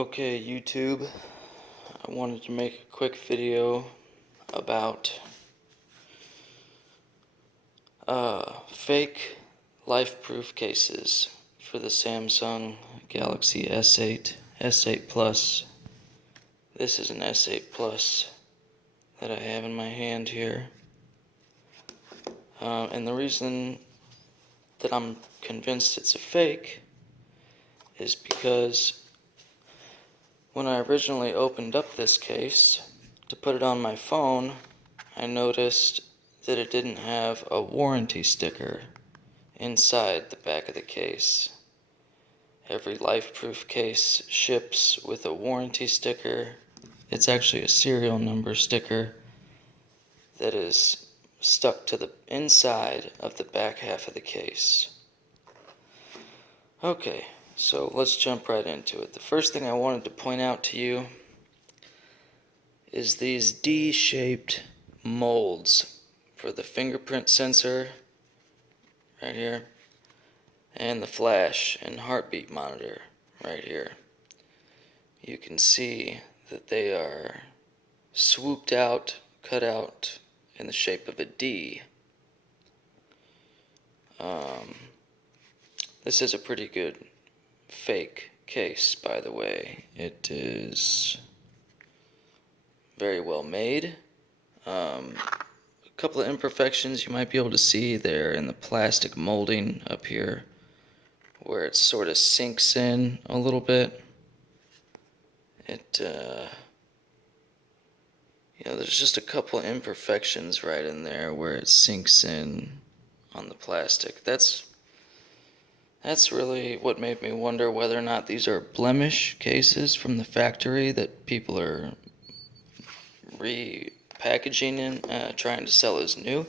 Okay, YouTube, I wanted to make a quick video about fake life-proof cases for the Samsung Galaxy S8, S8 Plus. This is an S8 Plus that I have in my hand here. And the reason that I'm convinced it's a fake is because when I originally opened up this case to put it on my phone, I noticed that it didn't have a warranty sticker inside the back of the case. Every life-proof case ships with a warranty sticker. It's actually a serial number sticker that is stuck to the inside of the back half of the case. Okay, so let's jump right into it. The first thing I wanted to point out to you is these D-shaped molds for the fingerprint sensor right here and the flash and heartbeat monitor right here. You can see that they are swooped out, cut out in the shape of a D. This is a pretty good fake case, by the way. It is very well made. A couple of imperfections you might be able to see there in the plastic molding up here, where it sort of sinks in a little bit. There's just a couple of imperfections right in there where it sinks in on the plastic. That's really what made me wonder whether or not these are blemish cases from the factory that people are repackaging and trying to sell as new.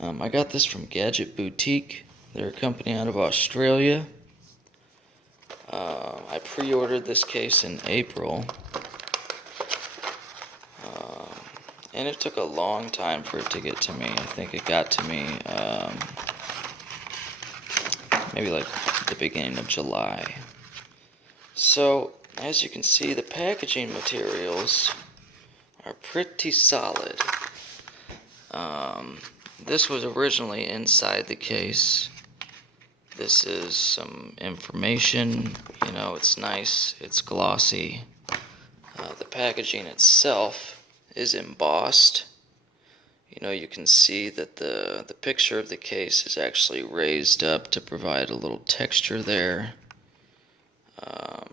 I got this from Gadget Boutique. They're a company out of Australia. I pre-ordered this case in April, and it took a long time for it to get to me. I think it got to me maybe like the beginning of July. So, as you can see, the packaging materials are pretty solid. This was originally inside the case. This is some information. It's nice, it's glossy. The packaging itself is embossed. You can see that the picture of the case is actually raised up to provide a little texture there.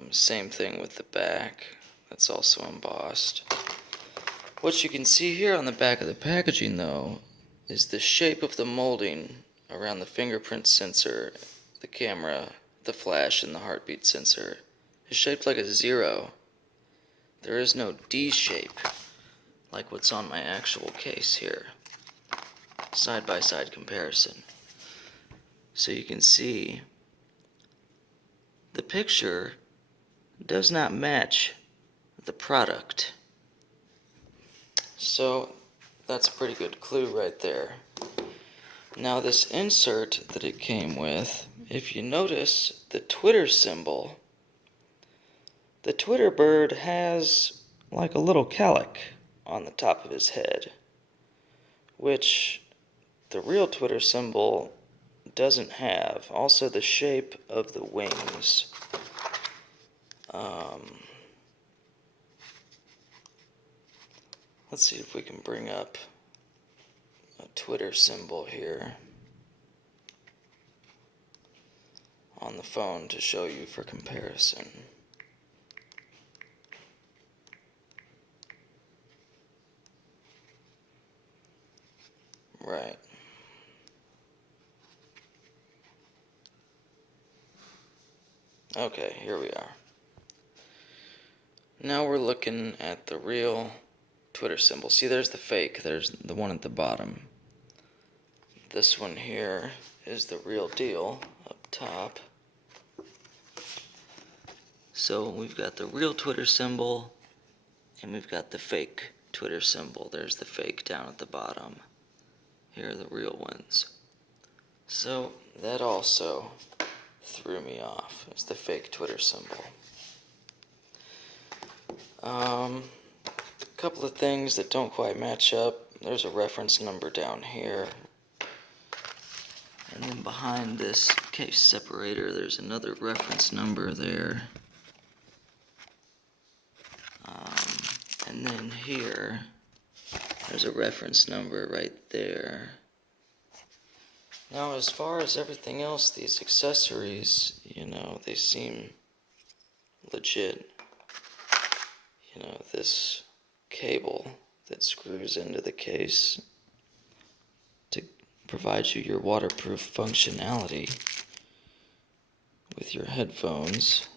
Same thing with the back. That's also embossed. What you can see here on the back of the packaging, though, is the shape of the molding around the fingerprint sensor, the camera, the flash, and the heartbeat sensor is shaped like a zero. There is no D shape like what's on my actual case here. Side-by-side comparison. So you can see the picture does not match the product. So that's a pretty good clue right there. Now this insert that it came with, if you notice the Twitter symbol, the Twitter bird has like a little calic on the top of his head, which the real Twitter symbol doesn't have. Also the shape of the wings. Let's see if we can bring up a Twitter symbol here on the phone to show you for comparison. Right. Okay, here we are. Now we're looking at the real Twitter symbol. See, there's the fake. There's the one at the bottom. This one here is the real deal up top. So we've got the real Twitter symbol, and we've got the fake Twitter symbol. There's the fake down at the bottom. Here are the real ones. So that also threw me off. It's the fake Twitter symbol. A couple of things that don't quite match up. There's a reference number down here. And then behind this case separator, there's another reference number there. And then here, there's a reference number right there. Now, as far as everything else, these accessories, they seem legit. This cable that screws into the case to provide you your waterproof functionality with your headphones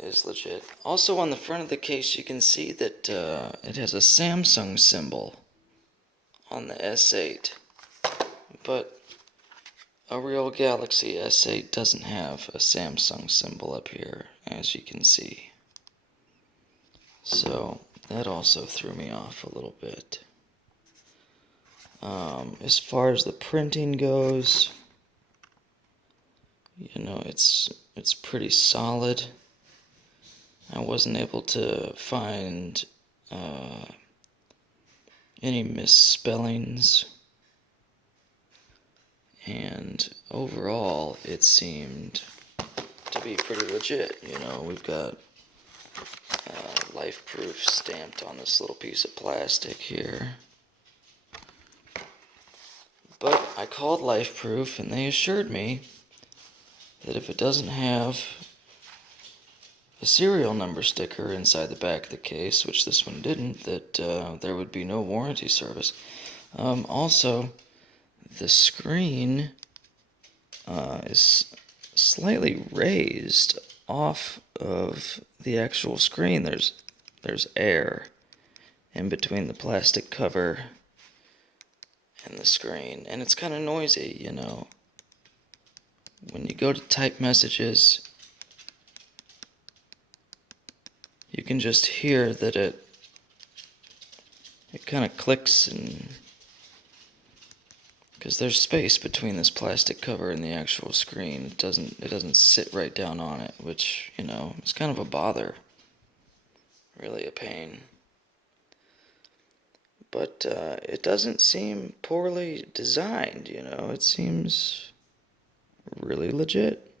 is legit. Also, on the front of the case, you can see that it has a Samsung symbol on the S8, but a real Galaxy S8 doesn't have a Samsung symbol up here, as you can see. So that also threw me off a little bit. As far as the printing goes, it's pretty solid. I wasn't able to find any misspellings, and overall it seemed to be pretty legit. We've got lifeproof stamped on this little piece of plastic here. But I called Lifeproof, and they assured me that if it doesn't have a serial number sticker inside the back of the case, which this one didn't, that there would be no warranty service. Also, the screen is slightly raised off of the actual screen. There's air in between the plastic cover and the screen, and it's kind of noisy. When you go to type messages, you can just hear that it kind of clicks, and because there's space between this plastic cover and the actual screen, it doesn't sit right down on it, which is kind of a bother, really a pain. But it doesn't seem poorly designed. It seems really legit.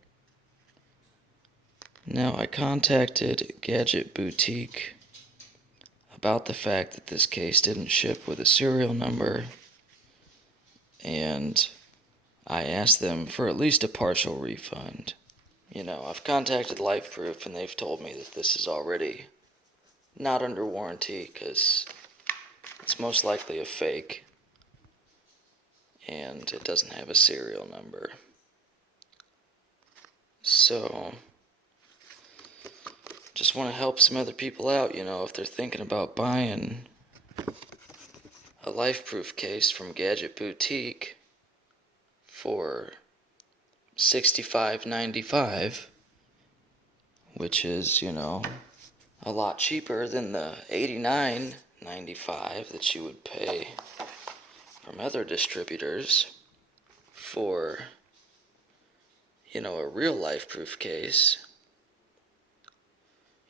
Now, I contacted Gadget Boutique about the fact that this case didn't ship with a serial number, and I asked them for at least a partial refund. I've contacted Lifeproof, and they've told me that this is already not under warranty because it's most likely a fake, and it doesn't have a serial number. So, just want to help some other people out, if they're thinking about buying a Lifeproof case from Gadget Boutique for $65.95, which is, a lot cheaper than the $89.95 that you would pay from other distributors for, a real Lifeproof case.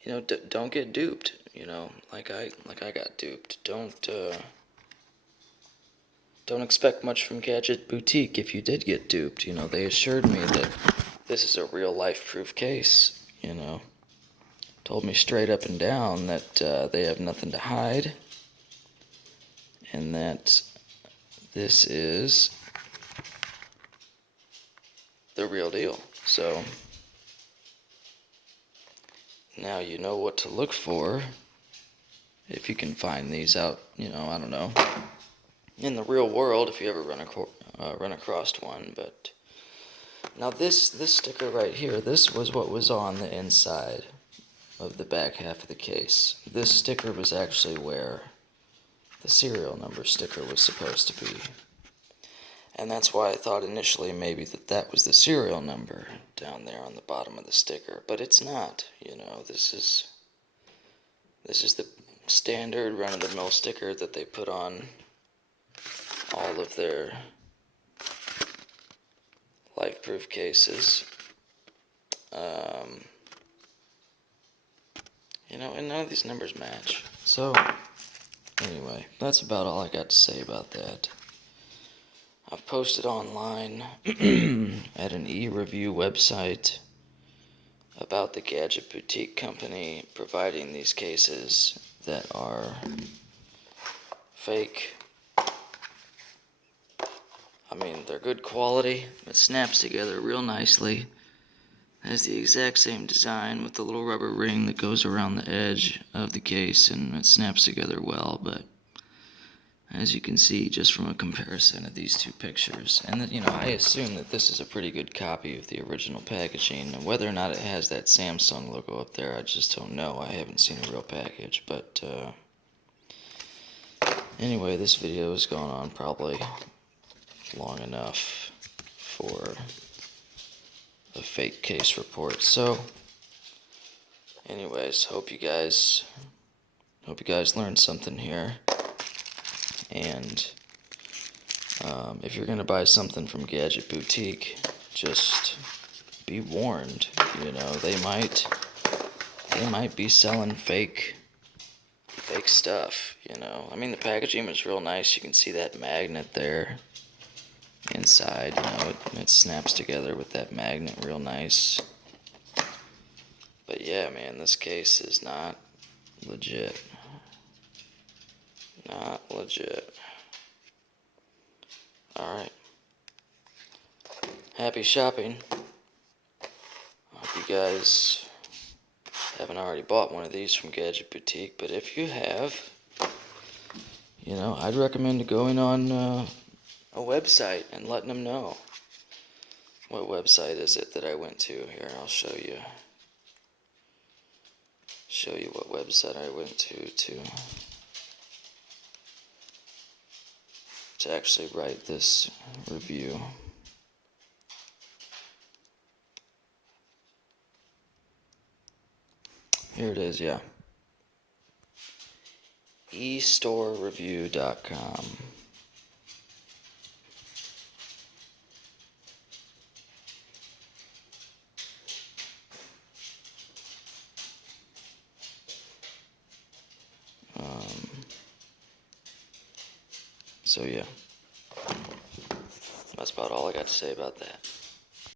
Don't get duped, like I got duped. Don't expect much from Gadget Boutique if you did get duped. They assured me that this is a real Lifeproof case, Told me straight up and down that they have nothing to hide, and that this is the real deal. So now you know what to look for if you can find these out, I don't know, in the real world, if you ever run across one. But now this sticker right here, this was what was on the inside of the back half of the case. This sticker was actually where the serial number sticker was supposed to be. And that's why I thought initially maybe that was the serial number down there on the bottom of the sticker. But it's not, this is the standard run-of-the-mill sticker that they put on all of their Lifeproof cases. and none of these numbers match. So, anyway, that's about all I got to say about that. I've posted online at an e-review website about the Gadget Boutique company providing these cases that are fake. I mean, they're good quality. It snaps together real nicely. It has the exact same design with the little rubber ring that goes around the edge of the case, and it snaps together well, but as you can see just from a comparison of these two pictures, and that, I assume that this is a pretty good copy of the original packaging. And whether or not it has that Samsung logo up there, I just don't know. I haven't seen a real package, but anyway, this video has gone on probably long enough for a fake case report. So anyways, hope you guys learned something here. And if you're gonna buy something from Gadget Boutique, just be warned. They might be selling fake stuff. I mean, the packaging was real nice. You can see that magnet there inside. It snaps together with that magnet real nice. But yeah, man, this case is not legit. Not legit. Alright. Happy shopping. I hope you guys haven't already bought one of these from Gadget Boutique, but if you have, I'd recommend going on a website and letting them know. What website is it that I went to? Here, I'll show you. Show you what website I went to actually write this review. Here it is, yeah. eStoreReview.com. So yeah, that's about all I got to say about that.